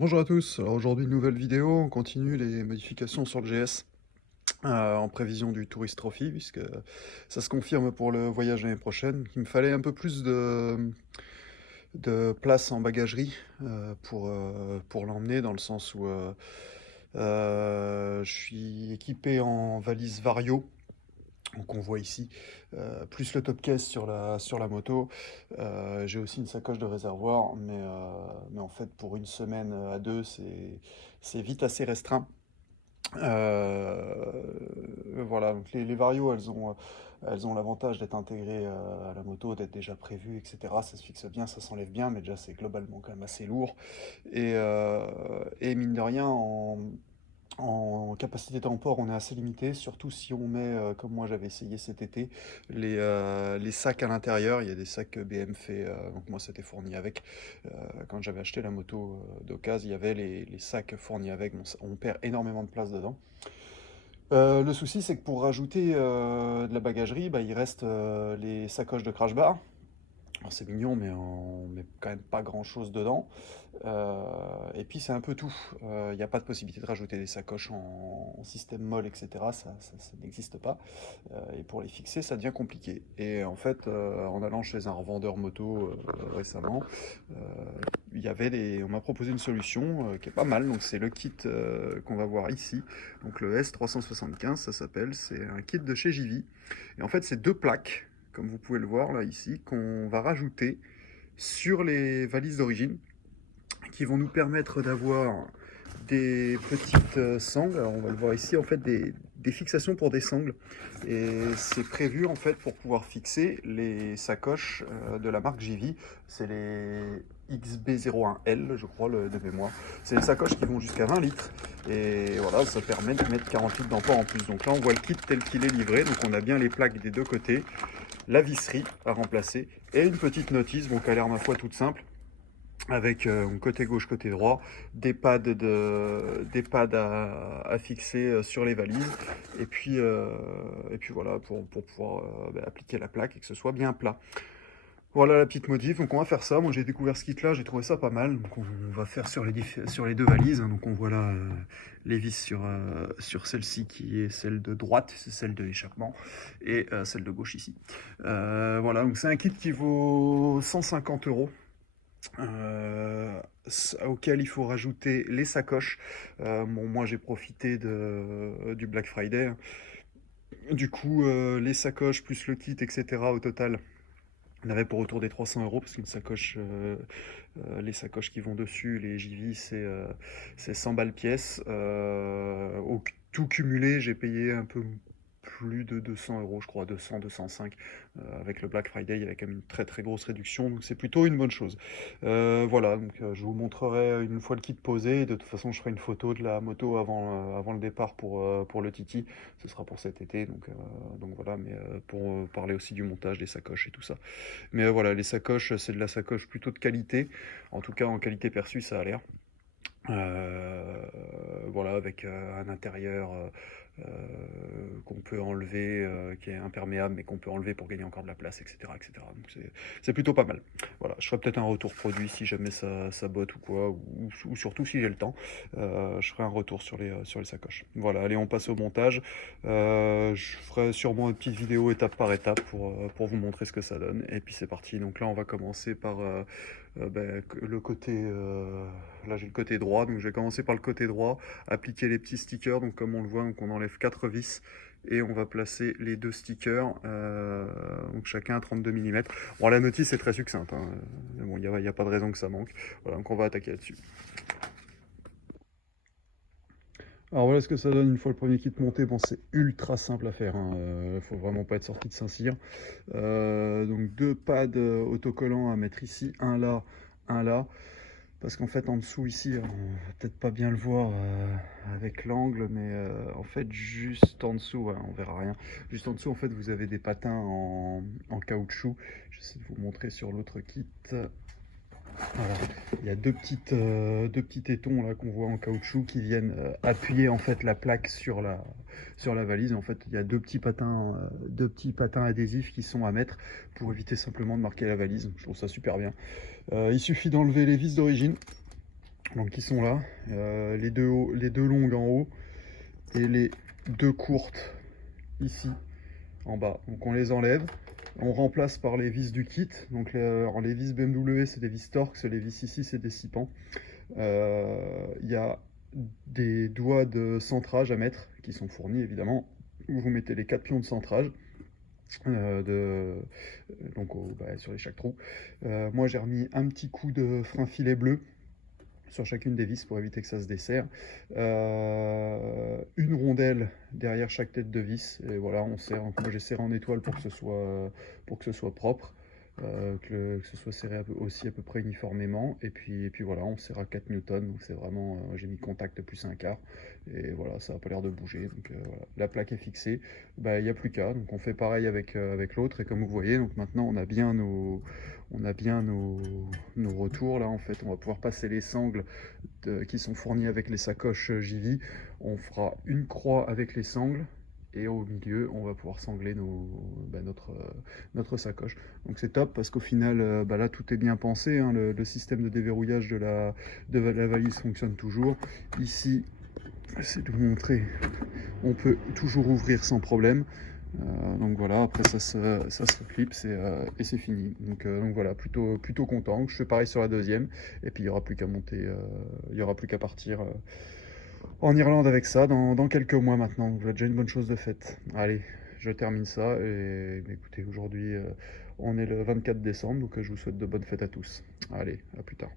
Bonjour à tous, alors aujourd'hui une nouvelle vidéo, on continue les modifications sur le GS en prévision du Tourist Trophy puisque ça se confirme pour le voyage l'année prochaine. Il me fallait un peu plus de place en bagagerie pour l'emmener dans le sens où je suis équipé en valise Vario. Donc on voit ici, plus le top case sur la moto. J'ai aussi une sacoche de réservoir, mais en fait pour une semaine à deux, c'est vite assez restreint. Voilà, donc les Vario, elles ont l'avantage d'être intégrées à la moto, d'être déjà prévues, etc. Ça se fixe bien, ça s'enlève bien, mais déjà c'est globalement quand même assez lourd. Et mine de rien, en capacité d'emport, on est assez limité, surtout si on met, comme moi j'avais essayé cet été, les sacs à l'intérieur. Il y a des sacs BM fait, donc moi c'était fourni avec. Quand j'avais acheté la moto d'occasion, il y avait les sacs fournis avec. Bon, on perd énormément de place dedans. Le souci, c'est que pour rajouter de la bagagerie, bah, il reste les sacoches de crash bar. Alors c'est mignon, mais on met quand même pas grand-chose dedans. Et puis c'est un peu tout. Il n'y a pas de possibilité de rajouter des sacoches en système molle, etc. Ça n'existe pas. Et pour les fixer, ça devient compliqué. Et en fait, en allant chez un revendeur moto récemment, euh, on m'a proposé une solution qui est pas mal. Donc c'est le kit qu'on va voir ici. Donc le S375, ça s'appelle. C'est un kit de chez JV. Et en fait, c'est deux plaques, comme vous pouvez le voir là ici, qu'on va rajouter sur les valises d'origine, qui vont nous permettre d'avoir des petites sangles. Alors on va le voir ici, en fait des fixations pour des sangles. Et c'est prévu en fait pour pouvoir fixer les sacoches de la marque JV. C'est les XB01L, je crois, de mémoire. C'est des sacoches qui vont jusqu'à 20 litres. Et voilà, ça permet de mettre 40 litres d'emport en plus. Donc là, on voit le kit tel qu'il est livré. Donc on a bien les plaques des deux côtés, la visserie à remplacer et une petite notice, bon, qui a l'air ma foi toute simple, avec côté gauche, côté droit, des pads à fixer sur les valises, et puis voilà, pour pouvoir appliquer la plaque et que ce soit bien plat. Voilà la petite modif, donc on va faire ça. Moi j'ai découvert ce kit là, j'ai trouvé ça pas mal. Donc on va faire sur les deux valises, hein. Donc on voit là les vis sur celle-ci qui est celle de droite, c'est celle de l'échappement, et celle de gauche ici. Voilà, donc c'est un kit qui vaut 150 euros, auquel il faut rajouter les sacoches. Bon, moi j'ai profité du Black Friday, hein. Du coup, les sacoches plus le kit, etc. au total, on avait pour autour des 300 euros, parce qu'une sacoche, les sacoches qui vont dessus, les JV, c'est 100 balles pièce. Tout cumulé, j'ai payé un peu plus de 200 euros, je crois, 200, 205. Avec le Black Friday, il y avait quand même une très très grosse réduction, donc c'est plutôt une bonne chose. Voilà, donc je vous montrerai une fois le kit posé. De toute façon, je ferai une photo de la moto avant le départ pour le Titi. Ce sera pour cet été, donc voilà, mais pour parler aussi du montage des sacoches et tout ça. Mais voilà, les sacoches, c'est de la sacoche plutôt de qualité. En tout cas, en qualité perçue, ça a l'air. Voilà, avec un intérieur qu'on peut enlever, qui est imperméable, mais qu'on peut enlever pour gagner encore de la place, etc. etc. Donc c'est plutôt pas mal. Voilà, je ferai peut-être un retour produit si jamais ça botte ou quoi, ou surtout si j'ai le temps. Je ferai un retour sur les sacoches. Voilà, allez, on passe au montage. Je ferai sûrement une petite vidéo étape par étape pour vous montrer ce que ça donne. Et puis c'est parti. Donc là, on va commencer par le côté. Là, j'ai le côté droit, donc je vais commencer par le côté droit, appliquer les petits stickers. Donc comme on le voit, donc on enlève 4 vis et on va placer les deux stickers, donc chacun à 32 mm. Bon, la notice est très succincte, hein. Bon, il n'y a pas de raison que ça manque. Voilà, donc on va attaquer là-dessus. Alors voilà ce que ça donne une fois le premier kit monté. Bon, c'est ultra simple à faire, hein. Faut vraiment pas être sorti de Saint-Cyr. Donc deux pads autocollants à mettre ici, un là, un là. Parce qu'en fait en dessous ici, on va peut-être pas bien le voir avec l'angle, mais en fait juste en dessous, ouais, on verra rien. Juste en dessous, en fait, vous avez des patins en caoutchouc. J'essaie de vous montrer sur l'autre kit. Voilà. Il y a deux petits tétons là qu'on voit en caoutchouc qui viennent appuyer en fait la plaque sur la valise. En fait, il y a deux petits patins adhésifs qui sont à mettre pour éviter simplement de marquer la valise. Je trouve ça super bien. Il suffit d'enlever les vis d'origine. Donc ils sont là, les deux longues en haut et les deux courtes ici en bas. Donc on les enlève, on remplace par les vis du kit. Donc les vis BMW c'est des vis Torx, les vis ici c'est des 6 pans. Il y a des doigts de centrage à mettre qui sont fournis évidemment, où vous mettez les 4 pions de centrage. Donc sur les chaque trou. Moi j'ai remis un petit coup de frein filet bleu sur chacune des vis pour éviter que ça se desserre. Une rondelle derrière chaque tête de vis. Et voilà, on serre. Moi j'ai serré en étoile pour que ce soit propre. Que ce soit serré aussi à peu près uniformément. Et puis voilà, on serre à 4 newtons. Donc c'est vraiment, j'ai mis contact plus un quart. Et voilà, ça n'a pas l'air de bouger. Donc voilà, la plaque est fixée. Il n'y a plus qu'à. Donc on fait pareil avec l'autre. Et comme vous voyez, donc maintenant on a bien nos retours là en fait. On va pouvoir passer les sangles qui sont fournies avec les sacoches JV. On fera une croix avec les sangles. Et au milieu, on va pouvoir sangler notre sacoche. Donc c'est top parce qu'au final, là tout est bien pensé, hein. Le système de déverrouillage de la valise fonctionne toujours. Ici, c'est de vous montrer, on peut toujours ouvrir sans problème. Donc voilà, après ça se clipse et c'est fini. Donc voilà, plutôt content. Je fais pareil sur la deuxième. Et puis il n'y aura plus qu'à monter, il n'y aura plus qu'à partir en Irlande avec ça dans quelques mois maintenant. Donc, déjà une bonne chose de faite. Allez, je termine ça. Et écoutez, aujourd'hui, on est le 24 décembre, donc je vous souhaite de bonnes fêtes à tous. Allez, à plus tard.